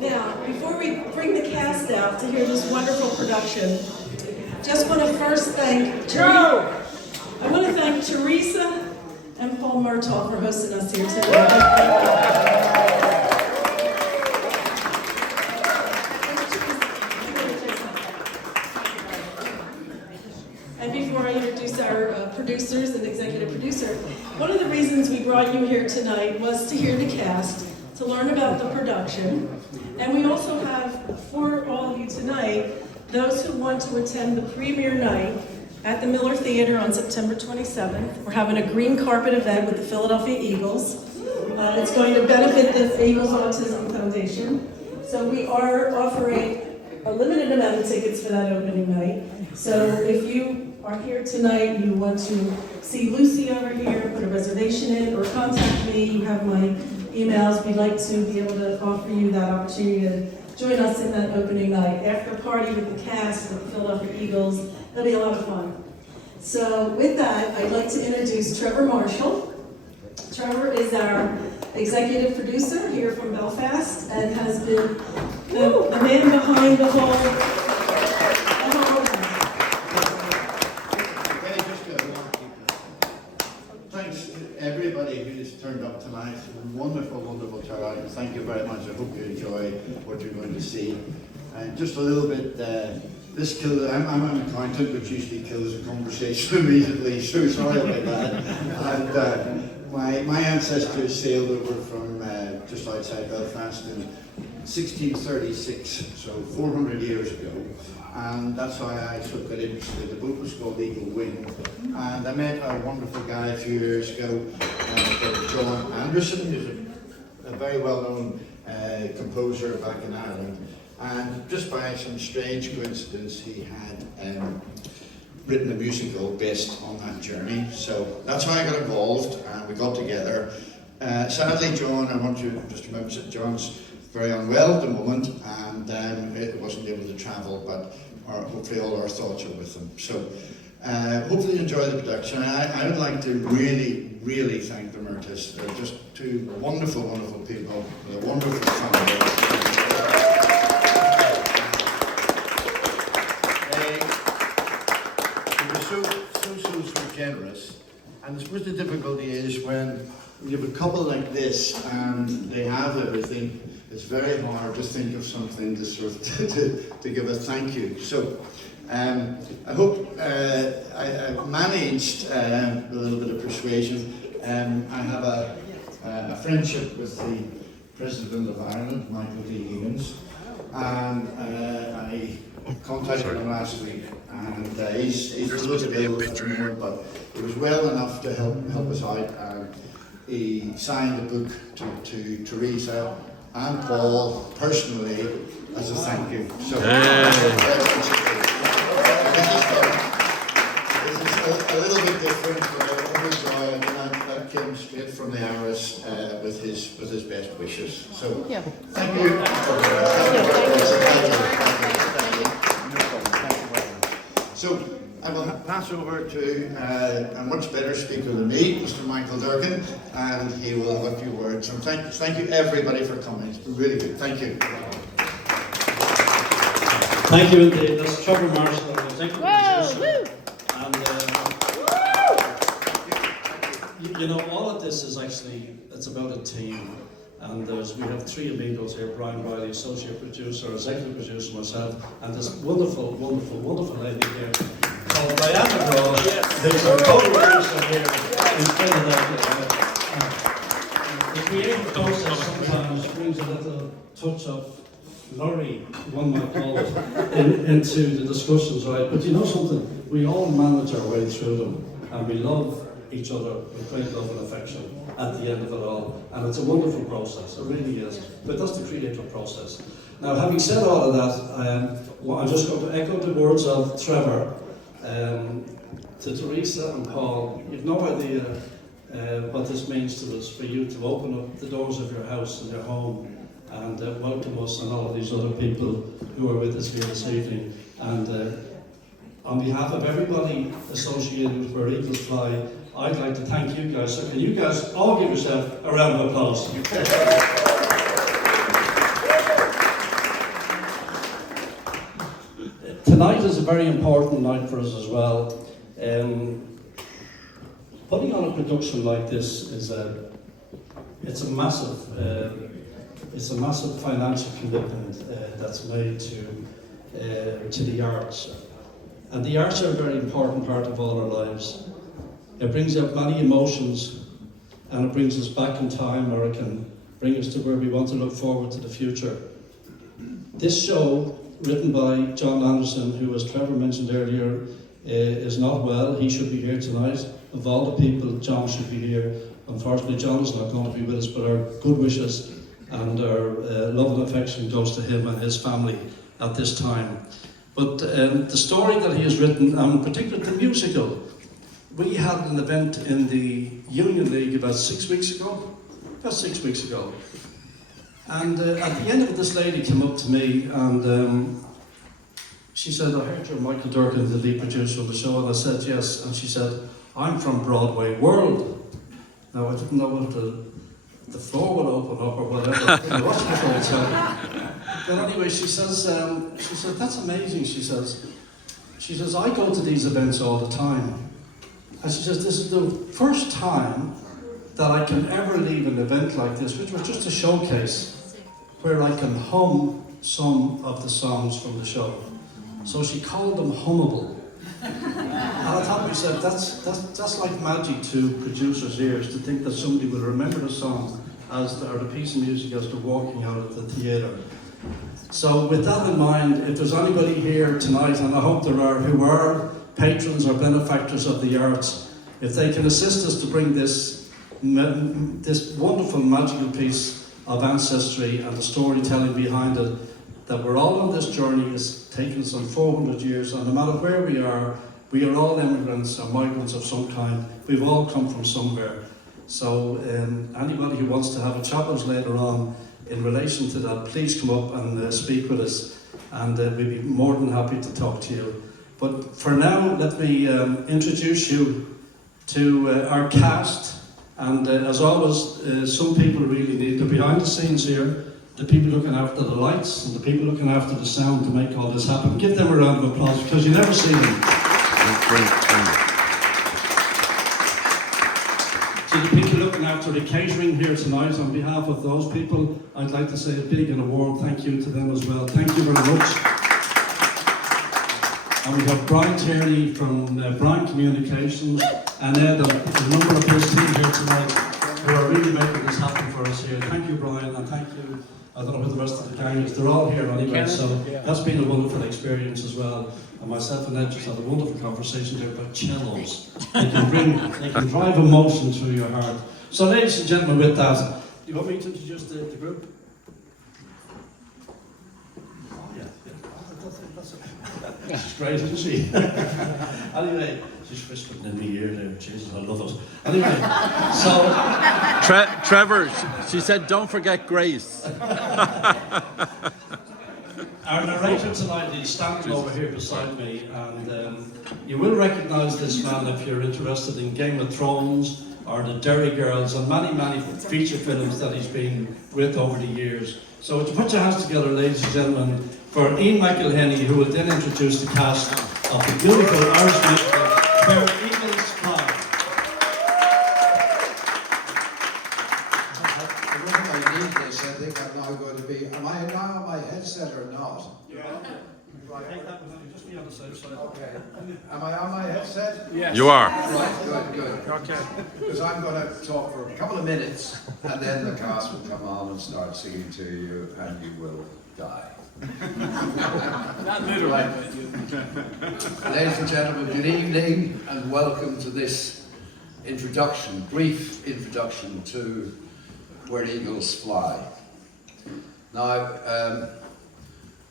Now, before we bring the cast out to hear this wonderful production, just want to first thank I want to thank Teresa and Paul Murtagh for hosting us here today. And before I introduce our producers and executive producer, one of the reasons we brought you here tonight was to hear the cast, to learn about the production, and we also have, for all of you tonight, those who want to attend the premiere night at the Miller Theater on September 27th. We're having a green carpet event with the Philadelphia Eagles. It's going to benefit the Eagles Autism Foundation. So we are offering a limited amount of tickets for that opening night. So if you are here tonight, you want to see Lucy over here, put a reservation in, or contact me, you have my emails. We'd like to be able to offer you that opportunity to join us in that opening night. After party with the cast of the Philadelphia Eagles. It'll be a lot of fun. So with that, I'd like to introduce Trevor Marshall. Trevor is our executive producer here from Belfast and has been the man behind the whole Thanks everybody who's turned up tonight. Wonderful, wonderful turnout. Thank you very much. I hope you enjoy what you're going to see. And just a little bit, this kills, I'm an accountant, which usually kills a conversation immediately, so sorry about that. And my ancestors sailed over from just outside Belfast in 1636, so 400 years ago. And that's why I sort of got interested. The boat was called Eagle Wing. And I met a wonderful guy a few years ago called John Anderson, who's a very well-known composer back in Ireland. And just by some strange coincidence, he had written a musical based on that journey. So that's how I got involved, and we got together. Sadly, John, I want you just to remember that John's very unwell at the moment, and it wasn't able to travel, but hopefully all our thoughts are with him. So hopefully you enjoy the production. I would like to really, really thank the Murtaghs. They're just two wonderful, wonderful people with a wonderful family. So generous, and I suppose the difficulty is when you have a couple like this and they have everything, it's very hard to think of something to sort of to give a thank you. So I hope I managed a little bit of persuasion. I have a friendship with the President of Ireland, Michael D. Higgins, and I contacted him last week, and he's a little bit more, but he was well enough to help us out, and he signed a book to Teresa and Paul personally as a thank you. So this is a little bit different, but I enjoy it, and that came straight from the Irish with his best wishes. So thank you. So I will pass over to a much better speaker than me, Mr. Michael Durkin, and he will have a few words. And thank you everybody for coming. It's been really good. Thank you. Thank you indeed. That's Trevor Marshall, our executive producer. And you know, all of this is actually, it's about a team. And we have three amigos here: Brian Riley, associate producer, executive producer, myself, and this wonderful, wonderful, wonderful lady here called Diana Brawl, who's our co-producer here in Philadelphia. The creative process sometimes brings a little touch of flurry, one might call it, into the discussions, right? But you know something? We all manage our way through them, and we love each other with great love and affection at the end of it all, and it's a wonderful process, it really is. But that's the creative process. Now, having said all of that, I'm just going to echo the words of Trevor to Teresa and Paul. You've no idea what this means to us, for you to open up the doors of your house and your home and welcome us and all of these other people who are with us here this evening. And on behalf of everybody associated with Where Eagles Fly, I'd like to thank you guys. So can you guys all give yourself a round of applause? tonight is a very important night for us as well. Putting on a production like this is it's a massive financial commitment that's made to the arts, and the arts are a very important part of all our lives. It brings out many emotions, and it brings us back in time, or it can bring us to where we want to look forward to the future. This show, written by John Anderson, who, as Trevor mentioned earlier, is not well. He should be here tonight. Of all the people, John should be here. Unfortunately, John is not going to be with us, but our good wishes and our love and affection goes to him and his family at this time. But the story that he has written, and particularly the musical, we had an event in the Union League about 6 weeks ago. And at the end of it, this lady came up to me and she said, I heard you're Michael Durkin, the lead producer of the show, and I said yes. And she said, I'm from Broadway World. Now I didn't know if the floor would open up or whatever. But anyway, she said, that's amazing, she says, I go to these events all the time. And she says, this is the first time that I can ever leave an event like this, which was just a showcase, where I can hum some of the songs from the show. So she called them hummable. And I thought, we said, that's like magic to producers' ears, to think that somebody will remember the song or the piece of music as they're walking out of the theatre. So with that in mind, if there's anybody here tonight, and I hope there are, who are patrons or benefactors of the arts, if they can assist us to bring this wonderful magical piece of ancestry and the storytelling behind it, that we're all on this journey, is taking some 400 years, and no matter where we are all immigrants or migrants of some kind. We've all come from somewhere. So anybody who wants to have a chat with us later on in relation to that, please come up and speak with us, and we'd be more than happy to talk to you. But for now, let me introduce you to our cast, and as always, some people really need the behind the scenes here, the people looking after the lights and the people looking after the sound to make all this happen. Give them a round of applause, because you never see them. To the people looking after the catering here tonight, on behalf of those people, I'd like to say a big and a warm thank you to them as well. Thank you very much. And we have Brian Tierney from Brian Communications, and Ed, a number of his team here tonight, who are really making this happen for us here. Thank you, Brian, and thank you. I don't know who the rest of the gang is. They're all here anyway, so that's been a wonderful experience as well. And myself and Ed just had a wonderful conversation there about cellos. They can drive emotion through your heart. So, ladies and gentlemen, with that, you want me to introduce the group? Oh yeah, that's great, isn't she? Anyway, she's whispering in my ear there. Jesus, I love it. Anyway, so Trevor, she said, don't forget Grace. Our narrator tonight is standing over here beside me, and you will recognise this man if you're interested in Game of Thrones or the Derry Girls and many, many feature films that he's been with over the years. So would you put your hands together, ladies and gentlemen, for Ian McElhenney, who will then introduce the cast of the beautiful Irish musical Where Eagles Fly. I need this. I think I'm now going to be. Am I now on my headset or not? Yeah. Right. Just be on the safe side. Okay. Am I on my headset? Yes. You are. Right, good. Okay. Because I'm going to talk for a couple of minutes, and then the cast will come on and start singing to you, and you will die. Not literally. Ladies and gentlemen, good evening, and welcome to this brief introduction to Where Eagles Fly. Now,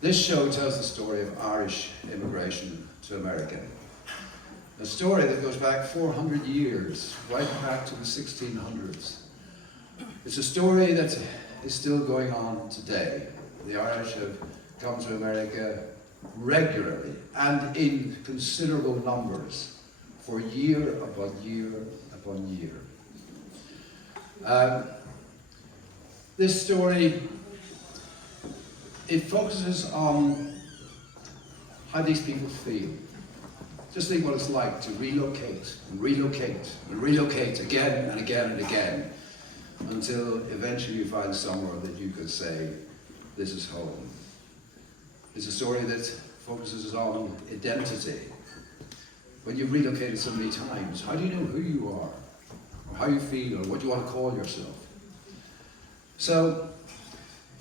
this show tells the story of Irish immigration to America. A story that goes back 400 years, right back to the 1600s. It's a story that is still going on today. The Irish have come to America regularly and in considerable numbers for year upon year upon year. This story, it focuses on how these people feel. Just think what it's like to relocate and relocate and relocate again and again and again until eventually you find somewhere that you can say, this is home. It's a story that focuses on identity. When you've relocated so many times, how do you know who you are? Or how you feel, or what you want to call yourself? So,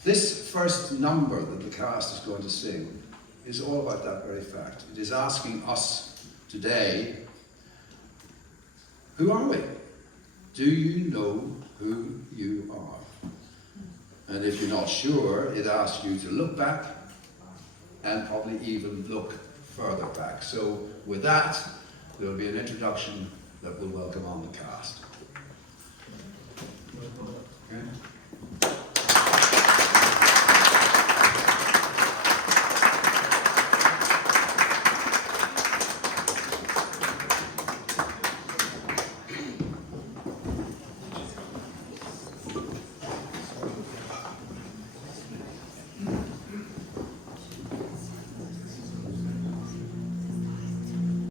this first number that the cast is going to sing is all about that very fact. It is asking us today, who are we? Do you know who you are? And if you're not sure, it asks you to look back and probably even look further back. So with that, there will be an introduction that will welcome on the cast. Okay?